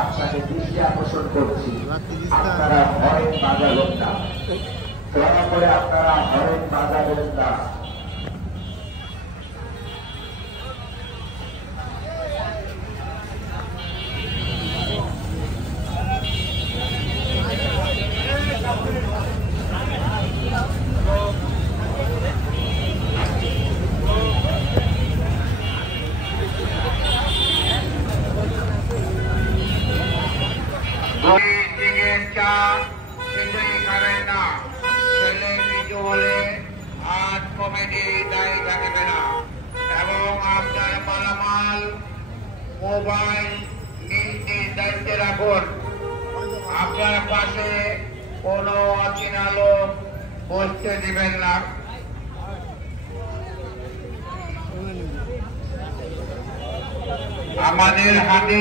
আপনাকে দৃষ্টি আকর্ষণ করছি, আপনারা হরেন বাজাবেন না, দয়া করে আপনারা হরেন বাজাবেন না। মোবাইল নিজ দায়িত্বে রাখুন। আপনার পাশে কোনো অচেনা লোক বসতে দিবেন না। আমাদের হাতে